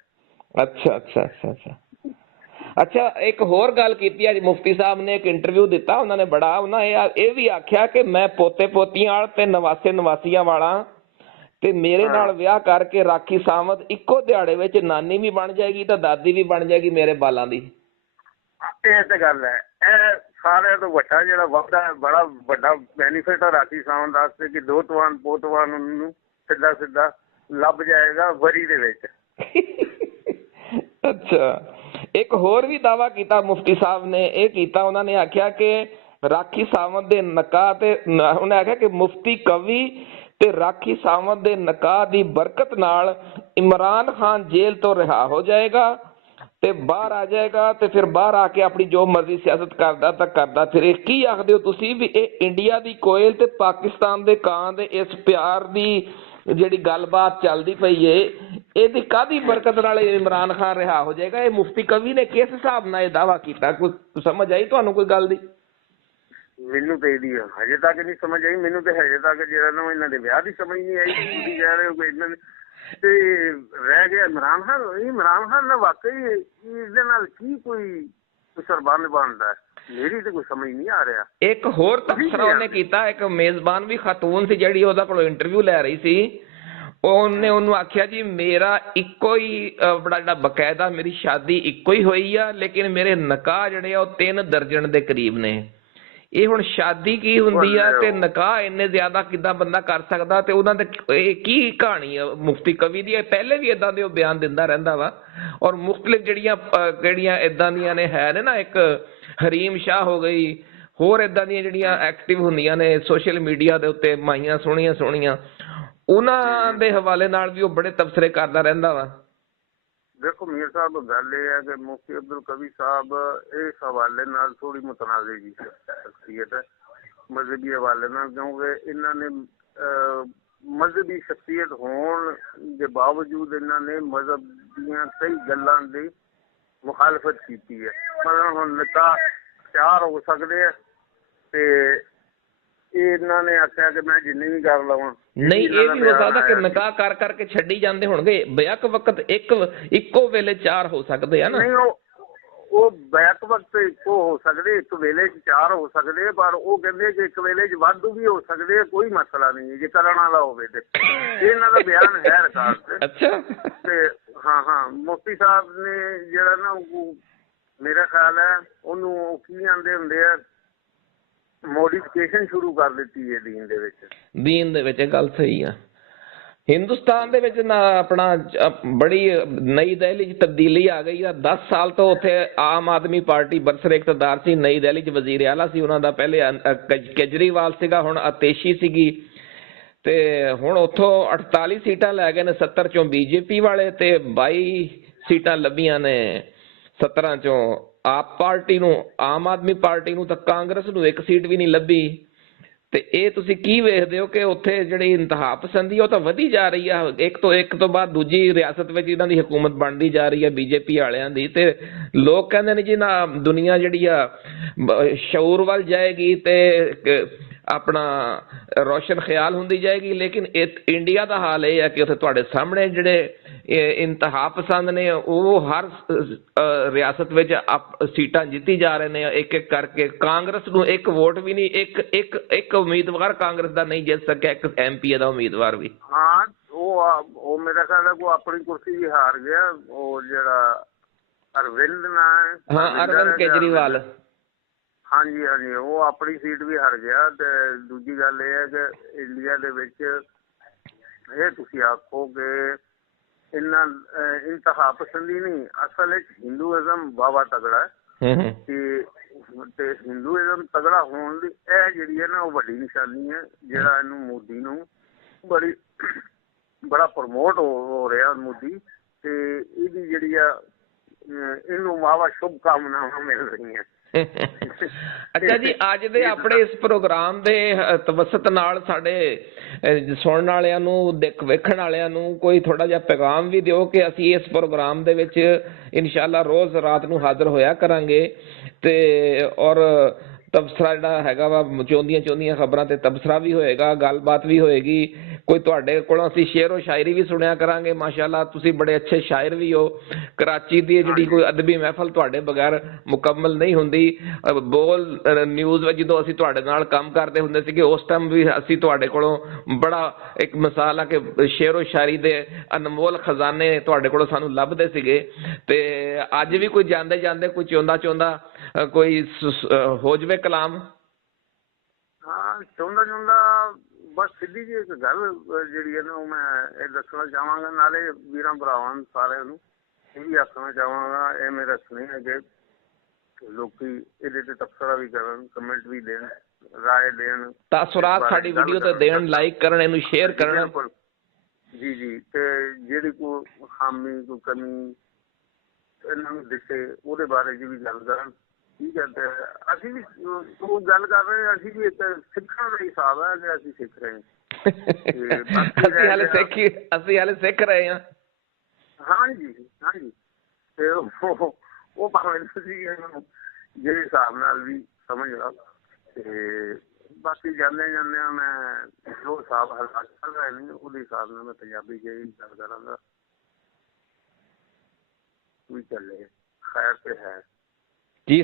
ਅੱਛਾ ਇੱਕ ਹੋਰ ਗੱਲ ਕੀਤੀ ਅੱਜ ਮੁਫਤੀ ਸਾਹਿਬ ਨੇ, ਇੱਕ ਇੰਟਰਵਿਊ ਦਿੱਤਾ ਉਹਨਾਂ ਨੇ ਬੜਾ, ਉਹਨਾਂ ਇਹ ਵੀ ਆਖਿਆ ਕਿ ਮੈਂ ਪੋਤੇ ਪੋਤੀਆਂ ਵਾਲ ਤੇ ਨਵਾਸੇ ਨਵਾਸੀਆਂ ਵਾਲਾ ਤੇ ਮੇਰੇ ਨਾਲ ਵਿਆਹ ਕਰਕੇ ਰਾਖੀ ਸਾਵੰਤ ਇੱਕੋ ਦਿਹਾੜੇ ਵਿੱਚ ਨਾਨੀ ਵੀ ਬਣ ਜਾਏਗੀ ਤੇ ਦਾਦੀ ਵੀ ਬਣ ਜਾਏਗੀ ਮੇਰੇ ਬਾਲਾਂ ਦੀ। ਇਹ ਤੇ ਗੱਲ ਹੈ। ਇਹ ਸਾਰਿਆਂ ਤੋਂ ਵੱਡਾ ਜਿਹੜਾ ਬੜਾ ਵੱਡਾ ਬੈਨੀਫਿਟ ਆ ਰਾਖੀ ਸਾਵੰਤ ਵਾਸਤੇ ਕਿ ਦੋਤਵਾਨ ਪੋਤਵਾਨ ਉਹਨੂੰ ਸਿੱਧਾ ਸਿੱਧਾ ਲੱਭ ਜਾਏਗਾ ਵਰੀ ਦੇ ਵਿੱਚ। ਅੱਛਾ ਇੱਕ ਹੋਰ ਵੀ ਦਾਵਾ ਕੀਤਾ ਮੁਫਤੀ ਸਾਹਿਬ ਨੇ, ਇਹ ਕੀਤਾ ਉਹਨਾਂ ਨੇ ਆਖਿਆ ਕਿ ਰਾਖੀ ਸਾਵੰਤ ਦੇ ਨਿਕਾਹ ਤੇ ਉਹਨੇ ਆਖਿਆ ਕਿ ਮੁਫਤੀ ਕਵੀ ਤੇ ਰਾਖੀ ਸਾਵੰਤ ਦੇ ਨਿਕਾਹ ਦੀ ਬਰਕਤ ਨਾਲ ਇਮਰਾਨ ਖਾਨ ਜੇਲ੍ਹ ਤੋਂ ਰਿਹਾ ਹੋ ਜਾਏਗਾ ਤੇ ਬਾਹਰ ਆ ਜਾਏਗਾ ਤੇ ਫਿਰ ਬਾਹਰ ਆ ਕੇ ਆਪਣੀ ਜੋ ਮਰਜ਼ੀ ਸਿਆਸਤ ਕਰਦਾ ਤਾਂ ਕਰਦਾ ਫਿਰੇ। ਕੀ ਆਖਦੇ ਹੋ ਤੁਸੀਂ ਵੀ ਇਹ ਇੰਡੀਆ ਦੀ ਕੋਇਲ ਤੇ ਪਾਕਿਸਤਾਨ ਦੇ ਕਾਂ ਦੇ ਇਸ ਪਿਆਰ ਦੀ ਜਿਹੜੀ ਗੱਲਬਾਤ ਚੱਲਦੀ ਪਈ ਏ, ਇਹਦੀ ਕਾਹਦੀ ਬਰਕਤ ਨਾਲ ਇਮਰਾਨ ਖਾਨ ਰਿਹਾ ਹੋ ਜਾਏਗਾ? ਇਹ ਮੁਫਤੀ ਕਵੀ ਨੇ ਕਿਸ ਹਿਸਾਬ ਨਾਲ ਇਹ ਦਾਵਾ ਕੀਤਾ? ਕੋਈ ਸਮਝ ਆਈ ਤੁਹਾਨੂੰ ਕੋਈ ਗੱਲ ਦੀ? ਮੈਨੂੰ ਤੇ ਇਹਦੀ ਹਜੇ ਤੱਕ ਨਹੀਂ ਸਮਝ ਆਈ। ਮੈਨੂੰ ਤੇ ਹਜੇ ਤੱਕ ਜਿਹੜਾ ਨਾ ਇਹਨਾਂ ਦੇ ਵਿਆਹ ਦੀ ਸਮਝ ਨਹੀਂ ਆਈ। ਤੁਸੀਂ ਕਹਿ ਰਹੇ ਹੋ ਕਿ ਇਹਨਾਂ ਨੇ ਤੇ ਰਹਿ ਗਿਆ ਇਮਰਾਨ ਖਾਨ। ਇਮਰਾਨ ਖਾਨ ਨਾਲ ਵਾਕਈ ਇਸਦੇ ਨਾਲ ਕੀ ਕੋਈ ਸਰਬੰਧ ਬਣਦਾ? ਮੇਰੀ ਤੇ ਕੋਈ ਸਮਝ ਨਹੀਂ ਆ ਰਿਹਾ। ਇੱਕ ਹੋਰ ਤਬਸਰਾ ਉਹਨੇ ਕੀਤਾ, ਇੱਕ ਮੇਜ਼ਬਾਨ ਵੀ ਖਾਤੂਨ ਸੀ ਜਿਹੜੀ ਉਹਦਾ ਕੋਲੋਂ ਇੰਟਰਵਿਊ ਲੈ ਰਹੀ ਸੀ, ਉਹਨੇ ਉਹਨੂੰ ਆਖਿਆ ਜੀ ਮੇਰਾ ਇੱਕੋ ਹੀ ਬੜਾ ਜਿਹੜਾ ਬਕਾਇਦਾ ਮੇਰੀ ਸ਼ਾਦੀ ਇੱਕੋ ਹੀ ਹੋਈ ਆ, ਲੇਕਿਨ ਮੇਰੇ ਨਿਕਾਹ ਜਿਹੜੇ ਆ ਉਹ 3 ਦਰਜਨ ਦੇ ਕਰੀਬ ਨੇ। ਇਹ ਹੁਣ ਸ਼ਾਦੀ ਕੀ ਹੁੰਦੀ ਆ ਤੇ ਨਿਕਾਹ ਇੰਨੇ ਜ਼ਿਆਦਾ ਕਿੱਦਾਂ ਬੰਦਾ ਕਰ ਸਕਦਾ? ਤੇ ਉਹਨਾਂ ਦੇ ਇਹ ਕੀ ਕਹਾਣੀ ਆ ਮੁਫਤੀ ਕਵੀ ਦੀ? ਪਹਿਲੇ ਵੀ ਏਦਾਂ ਦੇ ਉਹ ਬਿਆਨ ਦਿੰਦਾ ਰਹਿੰਦਾ ਵਾ ਔਰ ਮੁਖਤਲਿਫ ਜਿਹੜੀਆਂ ਏਦਾਂ ਦੀਆਂ ਨੇ ਹੈ ਨੇ ਨਾ, ਇੱਕ ਹਰੀਮ ਸ਼ਾਹ ਹੋ ਗਈ, ਹੋਰ ਏਦਾਂ ਦੀਆਂ ਜਿਹੜੀਆਂ ਐਕਟਿਵ ਹੁੰਦੀਆਂ ਨੇ ਸੋਸ਼ਲ ਮੀਡੀਆ ਦੇ ਉੱਤੇ, ਮਾਈਆਂ ਸੋਹਣੀਆਂ, ਉਹਨਾਂ ਦੇ ਹਵਾਲੇ ਨਾਲ ਵੀ ਉਹ ਬੜੇ ਤਬਸਰੇ ਕਰਦਾ ਰਹਿੰਦਾ ਵਾ। ਦੇਖੋ ਮੀਰ ਸਾਹਿਬ ਗੱਲ ਇਹ ਹੈ ਕਿ ਮੁਫਤੀ ਅਬਦੁਲ ਕਵੀ ਸਾਹਿਬ ਇਸ ਹਵਾਲੇ ਨਾਲ ਥੋੜੀ ਮੁਤਨਾਜ਼ੇ ਦੀ ਸ਼ਖਸੀਅਤ ਹੈ ਮਜ਼ਹਬੀ ਹਵਾਲੇ ਨਾਲ, ਕਿਉਂਕਿ ਇਹਨਾਂ ਨੇ ਮਜ਼ਹਬੀ ਸ਼ਖਸੀਅਤ ਹੋਣ ਦੇ ਬਾਵਜੂਦ ਇਹਨਾਂ ਨੇ ਮਜ਼ਹਬ ਦੀਆਂ ਕਈ ਗੱਲਾਂ ਦੀ ਮੁਖਾਲਫਤ ਕੀਤੀ ਹੈ। ਮਤਲਬ ਹੁਣ ਨਿਕਾਹ 4 ਹੋ ਸਕਦੇ ਆ ਤੇ ਇਹਨਾਂ ਨੇ ਆਖਿਆ ਕਿ ਮੈਂ ਜਿੰਨੀ ਵੀ ਕਰ ਲਵਾਂ। ਨਹੀਂ ਇਹ ਵੀ ਹੋ ਸਕਦਾ ਕਿ ਨਿਕਾਹ ਕਰ ਕਰਕੇ ਛੱਡੀ ਜਾਂਦੇ ਹੋਣਗੇ, ਬੈਕ ਵਕਤ ਇੱਕੋ ਵੇਲੇ 4 ਹੋ ਸਕਦੇ ਆ ਨਾ। ਨਹੀਂ ਉਹ ਬੈਕ ਵਕਤ ਇੱਕੋ ਹੋ ਸਕਦੇ, ਇੱਕ ਵੇਲੇ 'ਚ 4 ਹੋ ਸਕਦੇ, ਪਰ ਉਹ ਕਹਿੰਦੇ ਕਿ ਇੱਕ ਵੇਲੇ 'ਚ ਵਾਧੂ ਵੀ ਹੋ ਸਕਦੇ, ਕੋਈ ਮਸਲਾ ਨਹੀਂ ਜੇ ਕਰਨ ਵਾਲਾ ਹੋਵੇ ਤੇ। ਇਹਨਾਂ ਦਾ ਬਿਆਨ ਹੈ ਰਿਕਾਰਡ ਤੇ। ਅੱਛਾ ਤੇ ਹਾਂ ਮੁਫਤੀ ਸਾਹਿਬ ਨੇ ਜਿਹੜਾ ਨਾ ਮੇਰਾ ਖਿਆਲ ਹੈ ਉਹਨੂੰ ਕੀ ਆਂਦੇ ਹੁੰਦੇ ਆ ਮੋਡੀਫਿਕੇਸ਼ਨ ਸ਼ੁਰੂ ਕਰ ਦਿੱਤੀ ਹੈ ਦੀਨ ਦੇ ਵਿੱਚ। ਗੱਲ ਸਹੀ ਆ। ਹਿੰਦੁਸਤਾਨ ਦੇ ਵਿੱਚ ਨਾ ਆਪਣਾ ਬੜੀ ਨਈ ਦਿੱਲੀ 'ਚ ਤਬਦੀਲੀ ਆ ਗਈ ਆ। 10 ਸਾਲ ਤੋਂ ਉੱਥੇ ਆਮ ਆਦਮੀ ਪਾਰਟੀ ਬਰਸਰ ਇਕਤਦਾਰ ਸੀ। ਨਈ ਦਿੱਲੀ 'ਚ ਵਜ਼ੀਰ ਆਲਾ ਸੀ ਉਹਨਾਂ ਦਾ, ਪਹਿਲੇ ਕੇਜਰੀਵਾਲ ਸੀਗਾ, ਹੁਣ ਆਤੇਸ਼ੀ ਸੀਗੀ ਤੇ ਹੁਣ ਉੱਥੋਂ 48 ਸੀਟਾਂ ਲੈ ਗਏ ਨੇ 70 ਚੋਂ ਬੀਜੇਪੀ ਵਾਲੇ ਤੇ 22 ਸੀਟਾਂ ਲੱਭੀਆਂ ਨੇ 17 ਚੋਂ ਆਪ ਪਾਰਟੀ ਨੂੰ, ਆਮ ਆਦਮੀ ਪਾਰਟੀ ਨੂੰ ਤਾਂ ਕਾਂਗਰਸ ਨੂੰ ਇੱਕ ਸੀਟ ਵੀ ਨਹੀਂ ਲੱਭੀ। ਤੇ ਇਹ ਤੁਸੀਂ ਕੀ ਵੇਖਦੇ ਹੋ ਕਿ ਉੱਥੇ ਜਿਹੜੀ ਇੰਤਹਾ ਪਸੰਦੀ ਉਹ ਤਾਂ ਵਧੀ ਜਾ ਰਹੀ ਆ, ਇੱਕ ਤੋਂ ਬਾਅਦ ਦੂਜੀ ਰਿਆਸਤ ਵਿੱਚ ਇਹਨਾਂ ਦੀ ਹਕੂਮਤ ਬਣਦੀ ਜਾ ਰਹੀ ਹੈ ਬੀਜੇਪੀ ਵਾਲਿਆਂ ਦੀ। ਤੇ ਲੋਕ ਕਹਿੰਦੇ ਨੇ ਜੀ ਨਾ ਦੁਨੀਆ ਜਿਹੜੀ ਆ ਸ਼ਊਰ ਵੱਲ ਜਾਏਗੀ ਤੇ ਆਪਣਾ ਰੋਸ਼ਨ ਖਿਆਲ ਹੁੰਦੀ ਜਾਏਗੀ, ਲੇਕਿਨ ਇੰਡੀਆ ਦਾ ਹਾਲ ਇਹ ਹੈ ਕਿ ਉੱਥੇ ਤੁਹਾਡੇ ਸਾਹਮਣੇ ਜਿਹੜੇ ਇੰਤਹਾ ਪਸੰਦ ਨੇ ਉਹ ਹਰ ਰਿਆਸਤ ਵਿੱਚ ਸੀਟਾਂ ਜਿੱਤੀ ਜਾ ਰਹੇ ਨੇ ਇੱਕ ਇੱਕ ਕਰਕੇ। ਕਾਂਗਰਸ ਨੂੰ ਇੱਕ ਵੋਟ ਵੀ ਨਹੀਂ, ਇੱਕ ਉਮੀਦਵਾਰ ਕਾਂਗਰਸ ਦਾ ਨਹੀਂ ਜਿੱਤ ਸਕਿਆ, ਇੱਕ MP ਦਾ ਉਮੀਦਵਾਰ ਵੀ। ਹਾਂ ਉਹ ਮੇਰਾ ਖਿਆਲ ਹੈ ਉਹ ਆਪਣੀ ਕੁਰਸੀ ਵੀ ਹਾਰ ਗਿਆ, ਉਹ ਜਿਹੜਾ ਅਰਵਿੰਦ ਨਾ ਹਾਂ ਅਰਵਿੰਦ ਕੇਜਰੀਵਾਲ, ਹਾਂਜੀ ਹਾਂਜੀ, ਉਹ ਆਪਣੀ ਸੀਟ ਵੀ ਹਾਰ ਗਿਆ। ਤੇ ਦੂਜੀ ਗੱਲ ਇਹ ਹੈ ਕਿ ਇੰਡੀਆ ਦੇ ਵਿੱਚ ਇਹ ਤੁਸੀਂ ਆਖੋ ਕਿ ਇੰਨਾ ਇੰਤਹਾ ਪਸੰਦੀ ਨਹੀਂ, ਅਸਲ ਵਿੱਚ ਹਿੰਦੂਇਜ਼ਮ ਵਾਹਵਾ ਤਗੜਾ ਹੈ ਤੇ ਹਿੰਦੂਇਜ਼ਮ ਤਗੜਾ ਹੋਣ ਦੀ ਇਹ ਜਿਹੜੀ ਹੈ ਨਾ ਉਹ ਵੱਡੀ ਨਿਸ਼ਾਨੀ ਹੈ। ਜਿਹੜਾ ਇਹਨੂੰ ਮੋਦੀ ਨੂੰ ਬੜਾ ਪ੍ਰਮੋਟ ਹੋ ਰਿਹਾ ਮੋਦੀ, ਤੇ ਇਹਦੀ ਜਿਹੜੀ ਆ ਇਹਨੂੰ ਵਾਹਵਾ ਸ਼ੁਭ ਕਾਮਨਾਵਾਂ ਮਿਲ ਰਹੀਆਂ। ਅੱਛਾ ਜੀ, ਅੱਜ ਦੇ ਆਪਣੇ ਇਸ ਪ੍ਰੋਗਰਾਮ ਦੇ ਤਵਸਤ ਨਾਲ ਸਾਡੇ ਸੁਣਨ ਵਾਲਿਆਂ ਨੂੰ, ਵੇਖਣ ਵਾਲਿਆਂ ਨੂੰ ਕੋਈ ਥੋੜਾ ਜਿਹਾ ਪੈਗਾਮ ਵੀ ਦਿਓ ਕਿ ਅਸੀਂ ਇਸ ਪ੍ਰੋਗਰਾਮ ਦੇ ਵਿੱਚ ਇਨਸ਼ਾਅੱਲਾ ਰੋਜ਼ ਰਾਤ ਨੂੰ ਹਾਜ਼ਰ ਹੋਇਆ ਕਰਾਂਗੇ ਤੇ ਔਰ ਤਬਸਰਾ ਜਿਹੜਾ ਹੈਗਾ ਵਾ ਚੋਂਦੀਆਂ ਖਬਰਾਂ ਤੇ ਤਬਸਰਾ ਵੀ ਹੋਏਗਾ, ਗੱਲਬਾਤ ਵੀ ਹੋਏਗੀ। ਕੋਈ ਤੁਹਾਡੇ ਕੋਲੋਂ ਅਸੀਂ ਸ਼ੇਰੋ ਸ਼ਾਇਰੀ ਵੀ ਸੁਣਿਆ ਕਰਾਂਗੇ। ਮਾਸ਼ਾਅੱਲਾ ਤੁਸੀਂ ਬੜੇ ਅੱਛੇ ਸ਼ਾਇਰ ਵੀ ਹੋ। ਕਰਾਚੀ ਦੀ ਜਿਹੜੀ ਕੋਈ ਅਦਬੀ ਮਹਿਫਲ ਤੁਹਾਡੇ ਬਗੈਰ ਮੁਕੰਮਲ ਨਹੀਂ ਹੁੰਦੀ। ਬੋਲ ਨਿਊਜ਼ ਵਿੱਚ ਜਦੋਂ ਅਸੀਂ ਤੁਹਾਡੇ ਨਾਲ ਕੰਮ ਕਰਦੇ ਹੁੰਦੇ ਸੀਗੇ ਉਸ ਟਾਈਮ ਵੀ ਅਸੀਂ ਤੁਹਾਡੇ ਕੋਲੋਂ ਬੜਾ ਇੱਕ ਮਿਸਾਲ ਆ ਕਿ ਸ਼ੇਰੋ ਸ਼ਾਇਰੀ ਦੇ ਅਨਮੋਲ ਖਜ਼ਾਨੇ ਤੁਹਾਡੇ ਕੋਲੋਂ ਸਾਨੂੰ ਲੱਭਦੇ ਸੀਗੇ। ਤੇ ਅੱਜ ਵੀ ਕੋਈ ਜਾਂਦੇ ਜਾਂਦੇ ਕੋਈ ਚਾਹੁੰਦਾ ਕੋਈ ਹੋ ਜਾਵੇ ਕਲਾਮ। ਹਾਂ ਚਾਹੁੰਦਾ ਬਸ ਸਿੱਧੀ ਜਿਹੀ ਇੱਕ ਗੱਲ ਜਿਹੜੀ ਹੈ ਨਾ ਉਹ ਮੈਂ ਇਹ ਦੱਸਣਾ ਚਾਹਾਂਗਾ, ਨਾਲੇ ਵੀਰਾਂ ਭਰਾਵਾਂ ਸਾਰਿਆਂ ਨੂੰ ਇਹ ਵੀ ਆਖਣਾ ਚਾਹਾਂਗਾ, ਇਹ ਮੇਰਾ ਸੁਨੇਹਾ ਕਿ ਲੋਕੀ ਇਹਦੇ ਤੇ ਤਬਸਰਾ ਵੀ ਕਰਨ, ਕਮੈਂਟ ਵੀ ਦੇਣ, ਰਾਏ ਦੇਣ, ਤਾਸੁਰਾਤ ਸਾਡੀ ਵੀਡੀਓ ਤੇ ਦੇਣ, ਲਾਈਕ ਕਰਨ, ਇਹਨੂੰ ਸ਼ੇਅਰ ਕਰਨ। ਜੀ ਤੇ ਜਿਹੜੀ ਕੋਈ ਖਾਮੀ ਕੋਈ ਕਮੀ ਇਹਨਾਂ ਨੂੰ ਦਿਸੇ ਉਹਦੇ ਬਾਰੇ ਚ ਵੀ ਗੱਲ ਕਰਨ। ਠੀਕ ਹੈ, ਤੇ ਅਸੀਂ ਵੀ ਉਹ ਗੱਲ ਕਰ ਰਹੇ ਹਾਂ, ਅਸੀਂ ਵੀ ਇੱਕ ਸਿੱਖਣ ਦਾ ਹਿਸਾਬ ਹੈ ਕਿ ਅਸੀਂ ਸਿੱਖ ਰਹੇ ਹਾਂ। ਅਸੀਂ ਹਾਲੇ ਸਿੱਖ ਰਹੇ ਹਾਂ। ਹਾਂਜੀ ਤੇ ਉਹ ਭਾਵੇਂ ਤੁਸੀਂ ਇਹਨੂੰ ਜਿਹੜੇ ਹਿਸਾਬ ਨਾਲ ਵੀ ਸਮਝ ਲਓ। ਤੇ ਬਾਕੀ ਜਾਂਦੇ ਮੈਂ ਜੋ ਹਿਸਾਬ ਹਾਲਾਤ ਚੱਲ ਰਹੇ ਨੇ ਉਹਦੇ ਹਿਸਾਬ ਨਾਲ ਮੈਂ ਪੰਜਾਬੀ ਚ ਗੱਲ ਕਰਾਂਗਾ। ਵੀ ਚੱਲੇ ਖੈਰ ਤੇ ਹੈ। ਜੀ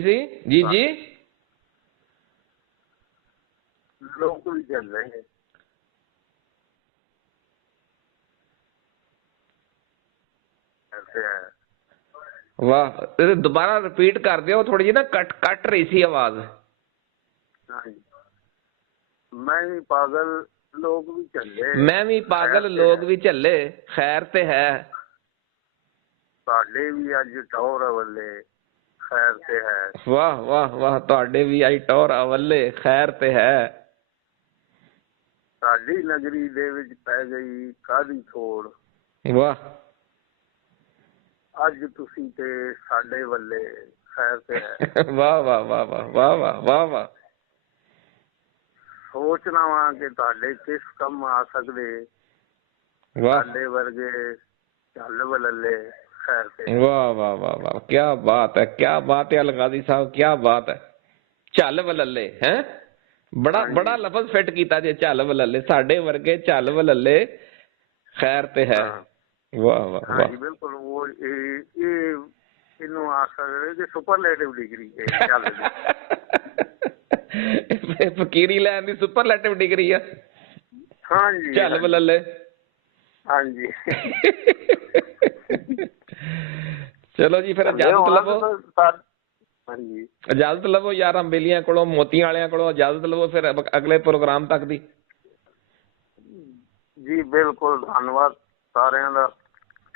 ਲੋਕ ਵੀ ਚੱਲ ਰਹੇ ਨੇ। ਵਾਹ, ਦੁਬਾਰਾ ਰਿਪੀਟ ਕਰ ਦਿਓ, ਥੋੜੀ ਜਿਹੀ ਨਾ ਕੱਟ ਰਹੀ ਸੀ ਆਵਾਜ਼। ਮੈਂ ਵੀ ਪਾਗਲ ਲੋਕ ਵੀ ਚੱਲੇ, ਮੈਂ ਵੀ ਪਾਗਲ ਲੋਕ ਵੀ ਚੱਲੇ, ਖੈਰ ਤੇ ਹੈ। ਤੁਹਾਡੇ ਵੀ ਅੱਜ ਟੌਰ ਵੱਲੇ ਖੈਰ ਤੇ ਹੈ। ਵਾਹ, ਤੁਹਾਡੇ ਵੀ ਅੱਜ ਟੌਰ ਵੱਲੇ ਖੈਰ ਤੇ ਹੈ। ਸਾਡੀ ਨਗਰੀ ਦੇ ਵਿੱਚ ਪੈ ਗਈ ਕਾਹਦੀ ਥੋੜ, ਵਾਹ ਅੱਜ ਤੁਸੀਂ ਤੇ ਸਾਡੇ ਵੱਲੇ ਖੈਰ ਤੇ ਹੈ। ਵਾਹ ਸੋਚਣਾ ਵਾ ਕਿ ਤੁਹਾਡੇ ਕਿਸ ਕੰਮ ਆ ਸਕਦੇ, ਸਾਡੇ ਵਰਗੇ ਚੱਲ ਵੱਲੇ ਖੈਰ ਤੇ। ਵਾਹ ਕਿਆ ਬਾਤ ਹੈ ਅਲਗਾਜ਼ੀ ਸਾਹਿਬ, ਕਿਆ ਬਾਤ ਹੈ। ਝੱਲ ਵਲੱਲੇ ਹੈ, ਬੜਾ ਲਫ਼ਜ਼ ਫਿੱਟ ਕੀਤਾ ਜੇ, ਝੱਲ ਵਲੱਲੇ, ਸਾਡੇ ਵਰਗੇ ਝੱਲ ਵਲੱਲੇ ਖੈਰ ਤੇ ਹੈ। ਵਾਹ ਜੀ ਬਿਲਕੁਲ। ਉਹ ਇਹਨੂੰ ਆਖ ਸਕਦੇ ਕਿ ਸੁਪਰਲੇਟਿਵ ਡਿਗਰੀ ਹੈ ਝੱਲ ਦੀ। ਫਕੀਰੀ ਲੈਣ ਦੀ ਸੁਪਰਲੇਟਿਵ ਡਿਗਰੀ ਆ। ਹਾਂਜੀ ਝੱਲ ਵਲੱਲੇ। ਹਾਂਜੀ ਚਲੋ ਜੀ ਫਿਰ ਇਜਾਜ਼ਤ ਲਵੋ। ਹਾਂਜੀ ਇਜਾਜ਼ਤ ਲਵੋ ਯਾਰਾਂ ਬੇਲੀਆਂ ਕੋਲੋਂ, ਮੋਤੀਆਂ ਵਾਲਿਆਂ ਕੋਲੋਂ ਇਜਾਜ਼ਤ ਲਵੋ ਫਿਰ ਅਗਲੇ ਪ੍ਰੋਗਰਾਮ ਤੱਕ ਦੀ। ਜੀ ਬਿਲਕੁਲ, ਧੰਨਵਾਦ ਸਾਰਿਆਂ ਦਾ।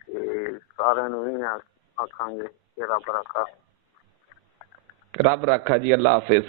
ਤੇ ਸਾਰਿਆਂ ਨੂੰ ਇਹ ਆਖਾਂਗੇ ਕਿ ਰੱਬ ਰਾਖਾ ਜੀ। ਅੱਲਾ ਹਾਫਿਜ਼।